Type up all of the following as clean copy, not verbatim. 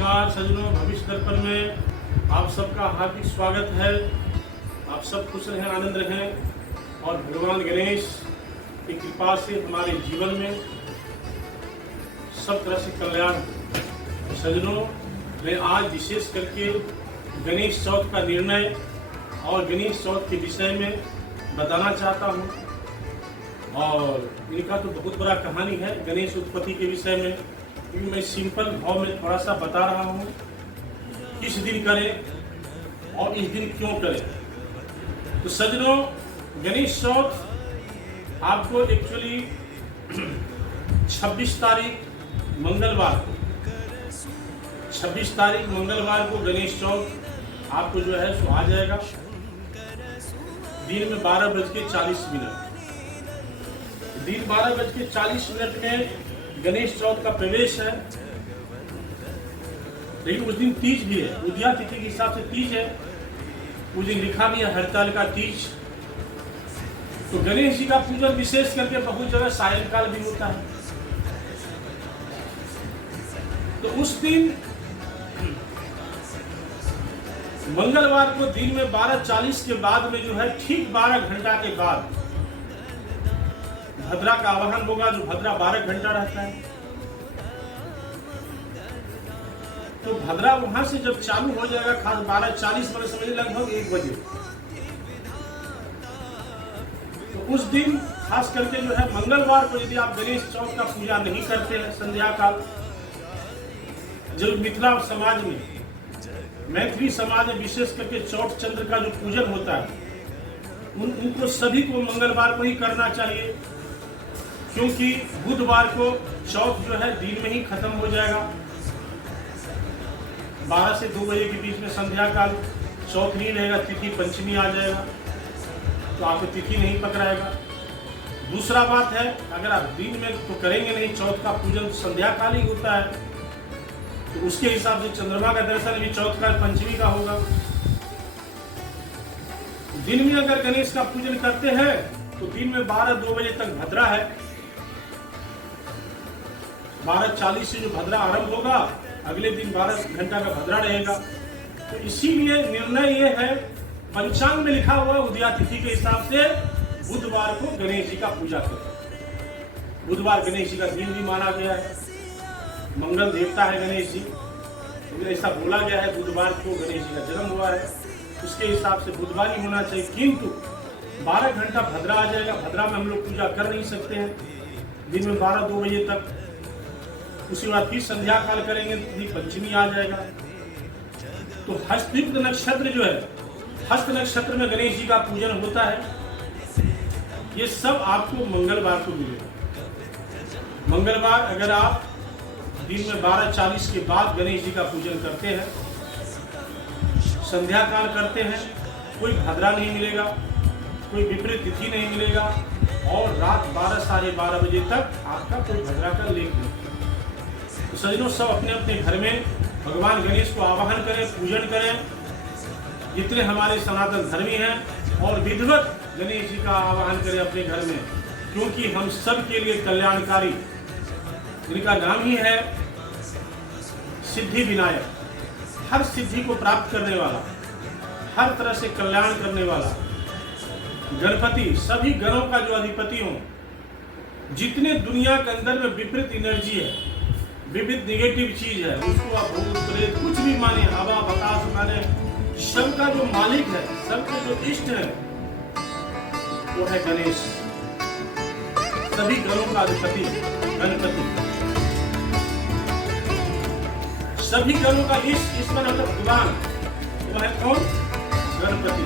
नमस्कार सज्जनों, भविष्य दर्पण में आप सबका हार्दिक स्वागत है। आप सब खुश रहें, आनंद रहें और भगवान गणेश की कृपा से हमारे जीवन में सब तरह से कल्याण हो। सज्जनों, मैं आज विशेष करके गणेश चौथ का निर्णय और गणेश चौथ के विषय में बताना चाहता हूँ। और इनका तो बहुत बड़ा कहानी है गणेश उत्पत्ति के विषय में, क्योंकि मैं सिंपल भाव में थोड़ा सा बता रहा हूँ किस दिन करें और इस दिन क्यों करें। तो सज्जनों, गणेश चौथ आपको एक्चुअली 26 तारीख मंगलवार को 26 तारीख मंगलवार को गणेश चौथ आपको जो है सो आ जाएगा दिन में 12:40 दिन 12:40 में गणेश चौथ का प्रवेश है। लेकिन उस दिन तीज भी है, उदया तिथि के हिसाब से तीज है। उस दिन लिखा भी है हड़ताल का तीज। तो गणेश जी का पूजन विशेष करके बहुत जगह सायंकाल भी होता है। तो उस दिन मंगलवार को दिन में 12:40 के बाद में जो है ठीक 12 घंटा के बाद भद्रा का आवाहन होगा, जो भद्रा 12 घंटा रहता है। तो भद्रा वहां से जब चालू हो जाएगा खास 12:40 बजे समझिए लगभग 1 बजे। तो उस दिन खास करके जो है मंगलवार को यदि आप गणेश चौथ का पूजा नहीं करते हैं संध्या काल, जो मिथिला समाज में मैथिली समाज में विशेष करके चौथ चंद्र का जो पूजन होता है उनको सभी को मंगलवार को ही करना चाहिए, क्योंकि बुधवार को चौथ जो है दिन में ही खत्म हो जाएगा। 12 से 2 बजे के बीच में संध्या काल चौथ नहीं रहेगा, तिथि पंचमी आ जाएगा, तो आपको तिथि नहीं पकड़ाएगा। दूसरा बात है, अगर आप दिन में तो करेंगे नहीं, चौथ का पूजन संध्या काल ही होता है, तो उसके हिसाब से चंद्रमा का दर्शन भी चौथ का पंचमी का होगा। दिन में अगर गणेश का पूजन करते हैं तो दिन में 12-2 बजे तक भद्रा है। 12:40 से जो भद्रा आरंभ होगा, अगले दिन 12 घंटा का भद्रा रहेगा। तो इसीलिए निर्णय ये है, पंचांग में लिखा हुआ उदया तिथि के हिसाब से बुधवार को गणेश जी का पूजा करें। बुधवार गणेश जी का दिन भी माना गया है, मंगल देवता है गणेश जी, ऐसा बोला गया है। बुधवार को गणेश जी का जन्म हुआ है, उसके हिसाब से बुधवार ही होना चाहिए। किंतु 12 घंटा भद्रा आ जाएगा, भद्रा में हम लोग पूजा कर नहीं सकते हैं दिन में 12-2 बजे तक। उसके बाद फिर संध्या काल करेंगे तो पंचमी आ जाएगा। तो हस्तयुक्त नक्षत्र जो है, हस्त नक्षत्र में गणेश जी का पूजन होता है। ये सब आपको मंगलवार को मिलेगा। मंगलवार अगर आप दिन में 12:40 के बाद गणेश जी का पूजन करते हैं, संध्या काल करते हैं, कोई भद्रा नहीं मिलेगा, कोई विपरीत तिथि नहीं मिलेगा, और रात 12-12:30 बजे तक आपका कोई भद्रा का लेख नहीं। तो सज्जनों, सब अपने अपने घर में भगवान गणेश को आवाहन करें, पूजन करें, जितने हमारे सनातन धर्मी हैं, और विधिवत गणेश जी का आवाहन करें अपने घर में, क्योंकि हम सब के लिए कल्याणकारी। इनका नाम ही है सिद्धि विनायक, हर सिद्धि को प्राप्त करने वाला, हर तरह से कल्याण करने वाला गणपति, सभी गणों का जो अधिपति हो। जितने दुनिया के अंदर में विपरीत एनर्जी है, विविध नेगेटिव चीज है, उसको आप भूत प्रेत कुछ भी माने, हवा बतास माने, सबका जो मालिक है, सबके जो इष्ट है, वो है गणेश। सभी गणों का अधिपति गणपति, सभी गणों का ईश्वर मतलब भगवान, वो है कौन? गणपति।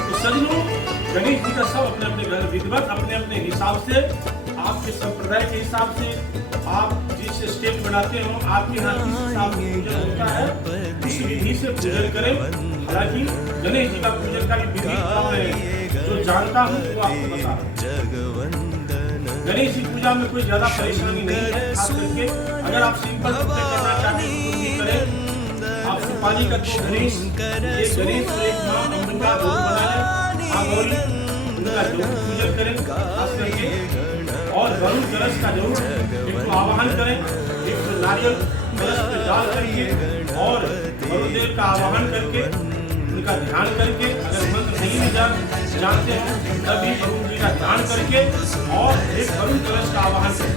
तो सज्जनों, गणेश जी का सब अपने अपने घर विधिवत अपने अपने हिसाब से, आपके संप्रदाय के हिसाब से, आप जिस स्टेप बनाते हो, आपके यहाँ किस हिसाब से पूजन होता है, उस विधि से पूजन करें। हालांकि गणेश जी का पूजन का भी विधि है, जो जानता हूँ वो आपको बता रहा हूँ। गणेश जी पूजा में कोई ज्यादा परेशानी नहीं है। खास करके अगर आप सिंपल करना चाहते हैं तो भी करें। आप सुपारी का 2 गणेश, एक गणेश और एक माँ अंबिका दोनों बनाए, आप गौरी उनका पूजन करें खास करके। और वरुण कलश का जरूर एक तो आवाहन करें, एक तो नारियल कलश पे डाल करके और वरुण देव का आवाहन करके उनका ध्यान करके, अगर मंत्र नहीं भी जानते हो तभी वरुण जी का ध्यान करके और एक वरुण कलश का आवाहन करें।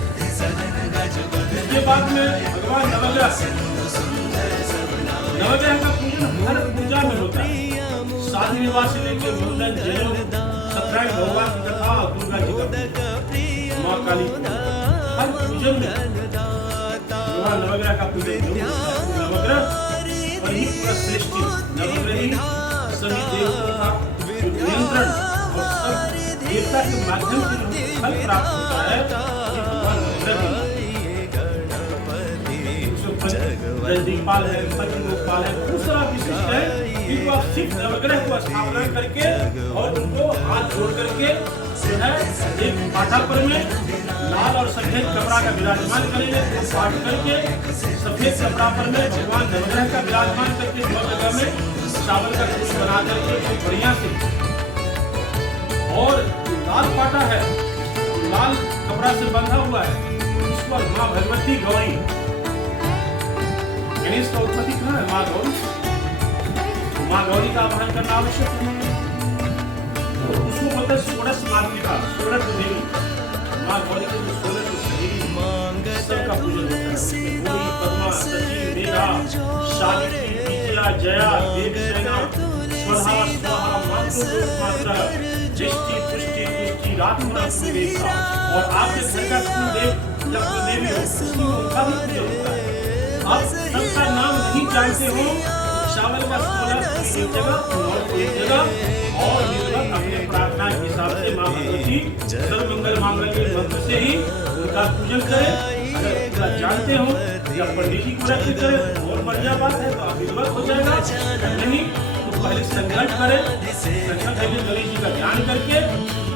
इसके बाद में भगवान नवग्रह का पूजन हर पूजा में होता है। शादी विवाह से लेकर मुंडन, जनेऊ, सत्यनारायण भगवान की कथा, दुर्गा जी का, माँ काली हर पूजन में भगवान नवग्रह का पूजन जरूर। नवग्रह और ही पूरा सृष्टि नवग्रही सभी देवताओं का नियंत्रण और सब देवता के माध्यम से फल प्राप्त होता है। भगवान नवग्रह दिगपाल है, पंचलोकपाल है, दूसरा विशिष्ट है कि वो सिर्फ नवग्रह को स्थापना करके और उनको हाथ जोड़ करके जो है एक पाठापर में लाल और सफेद कपड़ा का विराजमान करेंगे, तो पाठ करके सफेद कपड़ा पर में भगवान नवग्रह का विराजमान करके दो जगह में चावल का कुछ बना करके बढ़िया से, और लाल पाटा है लाल कपड़ा से बंधा हुआ है, उस पर माँ भगवती गौरी, गणेश का उत्पत्ति कहाँ है? माँ गौरी, माँ गौरी का आवाहन करना आवश्यक है। उसको बोलते हैं षोडश मातृका, षोडश देवी, माँ गौरी के जो षोडश देवी सबका पूजन होता है। गौरी, पद्मा, सची, मेधा, सावित्री, विजया, जया, देवसेना, स्वधा, स्वाहा, मातृ, दृष्टि, पुष्टि, पुष्टि, रात्मना, सुदेशा, और आपके घर का कुल देव जब देवी हो उसकी उनका भी पूजन होता है। आप सबका नाम नहीं जानते हो, चावल का 16 एक जगह और एक जगह, और निर्भर अपने प्रार्थना के हिसाब से माँ भगवती सर्वमंगल मांगल्ये मंत्र से ही उनका पूजन करें। अगर पूरा जानते हो या पंडित जी पूरा करें और बढ़िया बात है, तो आप विद्वत हो जाएगा। नहीं तो पहले संकल्प करें, संकल्प करके गणेश जी का ध्यान करके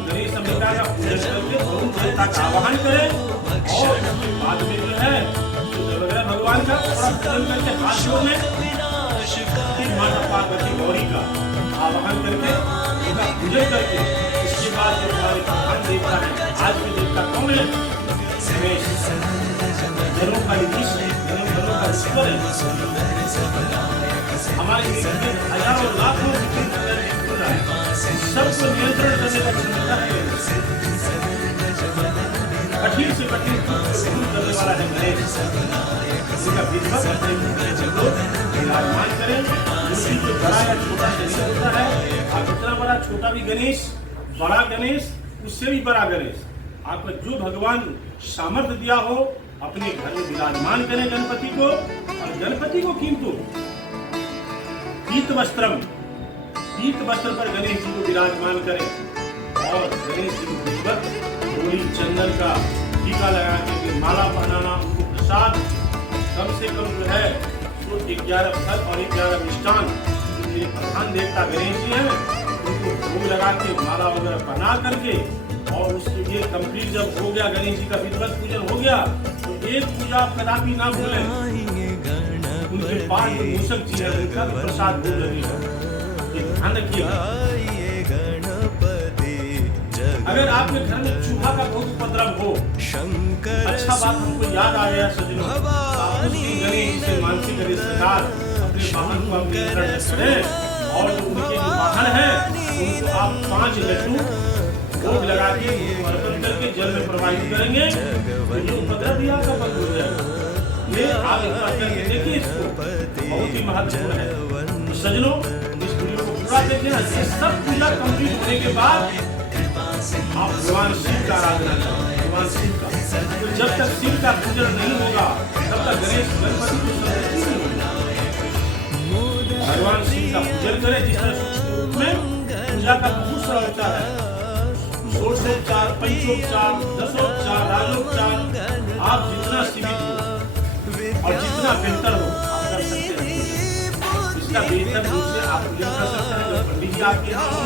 गणेश अंबिका का पूजन करके वरुण देवता का आवाहन करें, और उसके बाद में जो है भगवान का पूजन करके हाथ जोड़ने, माता पार्वती गौरी का आवाहन करके उनका पूजन करके, इसके बाद जो हमारे प्रधान देवता है, आज के देवता कौन है? गणेश, जनों का ईश्वर है। हमारे हजारों लाखों सबको नियंत्रण करने का क्षमता है। कठिन से कठिन करने वाला है गणेश, इसका विधिवत विराजमान करें। जो बड़ा या छोटा शरीर होता है, आप इतना बड़ा छोटा भी गणेश, बड़ा गणेश, उससे भी बड़ा गणेश, आपको जो भगवान सामर्थ्य दिया हो अपने घर में विराजमान करें गणपति को। और गणपति को किंतु पीत वस्त्र पर गणेश जी को विराजमान करें, और गणेश जी को विधिवत होली चंदन का टीका लगा के माला पहनाना, उनको प्रसाद कम से कम जो है 11 फल और 11 मिष्टान, मेरे प्रधान देवता गणेश जी हैं, उनको भोग लगा के माला वगैरह पहना करके, और उसके लिए कंप्लीट जब हो गया, गणेश जी का विधिवत पूजन हो गया, तो एक पूजा कदापि ना भूलें, उनके पास मूषक जी है, उनका प्रसाद भोग लगेगा, ये ध्यान रखिएगा। अगर आपके घर में चूहा का बहुत उपद्रव हो, अच्छा बात हमको याद आ गया सज्जनों, आप गणेश से मानसिक रिश्तेदार अपने वाहन को आप नियंत्रण करें, और जो उनके जो वाहन है उनको आप 5 लड्डू भोग लगा के अर्पण करके जल में प्रवाहित करेंगे, तो ये उपद्रव भी आपका बंद हो जाएगा। ये आप करके देखिए, इसको बहुत ही महत्वपूर्ण है। तो सज्जनों, इस वीडियो को पूरा देखें। ये सब पूजा कंप्लीट होने के बाद आप भगवान शिव का आराधना करें, भगवान शिव का। तो जब तक शिव का पूजन नहीं होगा तब तक गणेश गणपति को संतुष्टि नहीं होगी। भगवान शिव का पूजन करें, जिस तरह सूक्ष्म रूप में पूजा का बहुत सारा उपचार है, षोडशोपचार, पंचोपचार, दशोपचार, राजोपचार, आप जितना सीमित हो और जितना बेहतर हो आप कर सकते हैं। इसका बेहतर रूप से आप पूजन कर सकते हैं। जब पंडित जी आपके यहाँ हो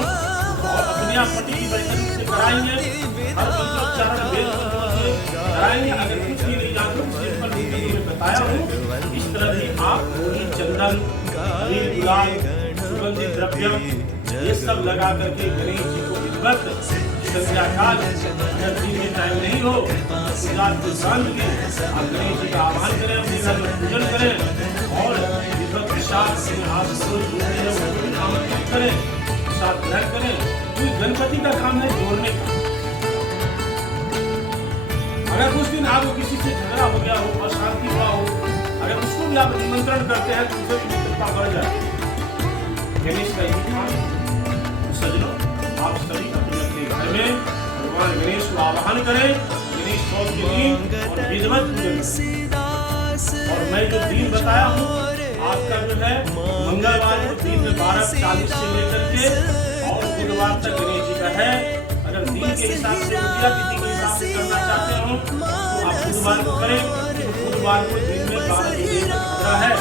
और अपने आप पंडित जी बैठक से कराएंगे, हर पंचोपचारण वेद मंत्रों से कराएंगे। अगर कुछ भी नहीं जानते तो सिंपल रीति में बताया हो, इस तरह भी आप होली चंदन, गुलाल, सुगंधित द्रव्य ये सब लगा करके गणेश जी को विधिवत संध्या काल अगर दिन में टाइम नहीं हो तो रात को शांत के आप गणेश जी का आह्वान करें, अपने घर में पूजन करें और विधिवत प्रसाद से हाथ से आमंत्रित करें, प्रसाद ग्रहण करें। क्योंकि गणपति का काम है जोड़ने का। अगर उस दिन आपको किसी से झगड़ा हो गया हो, अशांति हुआ हो, अगर उसको भी आप निमंत्रण करते हैं तो उसे भी कृपा बढ़ जाए। गणेश का यही काम है। सज्जनों, आप सभी अपने अपने घर में भगवान गणेश को आह्वान करें, गणेश चौथ के दिन और विधिवत पूजन करें। और मैं जो दिन बताया हूँ आपका जो है मंगलवार को दिन में 12:40 से लेकर के और बुधवार तक गणेश जी का है। अगर दिन के हिसाब से या तिथि के हिसाब से करना चाहते हो तो आप बुधवार को करें। बुधवार को दिन में 12 बजे तक खतरा है।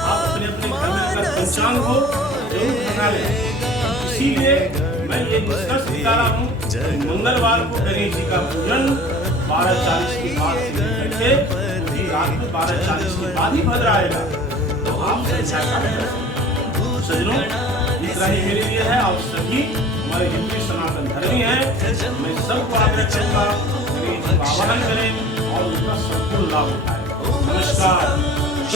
आप अपने अपने घर में अगर पंचांग हो जरूर बना लें। इसीलिए मैं ये निष्कर्ष निकाला हूँ मंगलवार को गणेश जी का पूजन 12:40 के बाद से करके रात में 12:40 के बाद ही भद्र आएगा। तो आप सज्जनों, इतना ही मेरे लिए है। आप सभी हमारे हिंदू सनातन धर्मी हैं। मैं सबको आग्रह करूंगा गणेश जी का आह्वान करें और उसका संपूर्ण लाभ उठाएं। नमस्कार।